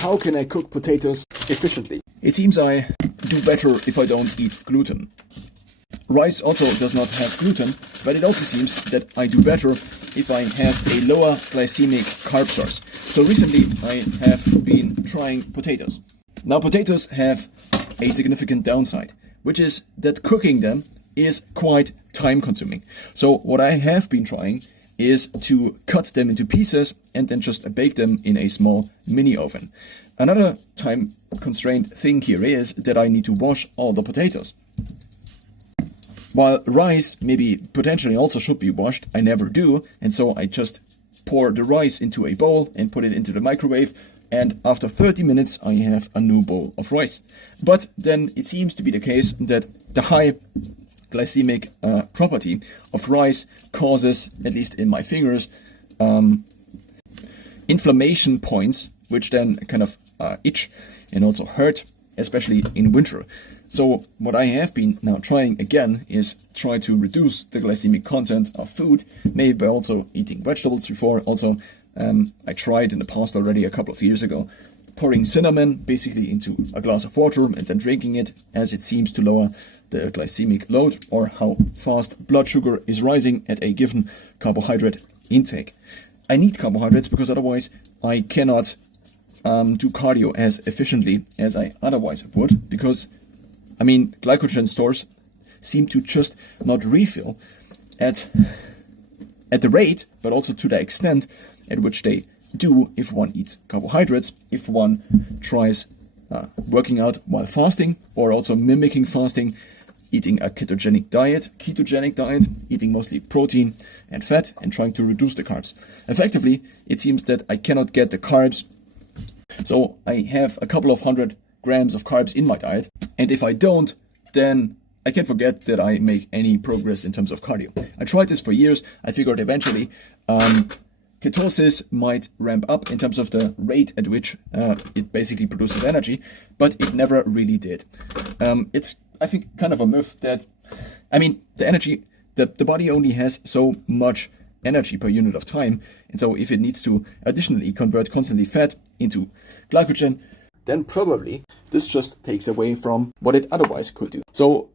How can I cook potatoes efficiently? It seems I do better if I don't eat gluten. Rice also does not have gluten, but it also seems that I do better if I have a lower glycemic carb source. So recently I have been trying potatoes. Now potatoes have a significant downside, which is that cooking them is quite time consuming. So what I have been trying is to cut them into pieces and then just bake them in a small mini oven. Another time constraint thing here is that I need to wash all the potatoes. While rice maybe potentially also should be washed, I never do, and so I just pour the rice into a bowl and put it into the microwave, and after 30 minutes I have a new bowl of rice. But then it seems to be the case that the high glycemic property of rice causes, at least in my fingers, inflammation points, which then kind of itch and also hurt, especially in winter. So what I have been now trying again is try to reduce the glycemic content of food, maybe by also eating vegetables before. Also, I tried in the past already a couple of years ago, pouring cinnamon basically into a glass of water and then drinking it, as it seems to lower the glycemic load or how fast blood sugar is rising at a given carbohydrate intake. I need carbohydrates because otherwise I cannot do cardio as efficiently as I otherwise would, because I mean, glycogen stores seem to just not refill at the rate, but also to the extent at which they do if one eats carbohydrates, if one tries working out while fasting, or also mimicking fasting, eating a ketogenic diet, eating mostly protein and fat, and trying to reduce the carbs. Effectively, it seems that I cannot get the carbs, so I have a couple of 100 grams of carbs in my diet, and if I don't, then I can forget that I make any progress in terms of cardio. I tried this for years. I figured eventually ketosis might ramp up in terms of the rate at which it basically produces energy, but it never really did. It's, I think, kind of a myth that, I mean, the body only has so much energy per unit of time, and so if it needs to additionally convert constantly fat into glycogen, then probably this just takes away from what it otherwise could do. So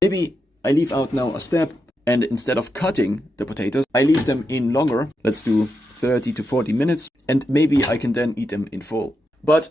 maybe I leave out now a step, and instead of cutting the potatoes, I leave them in longer. Let's do 30 to 40 minutes, and maybe I can then eat them in full. But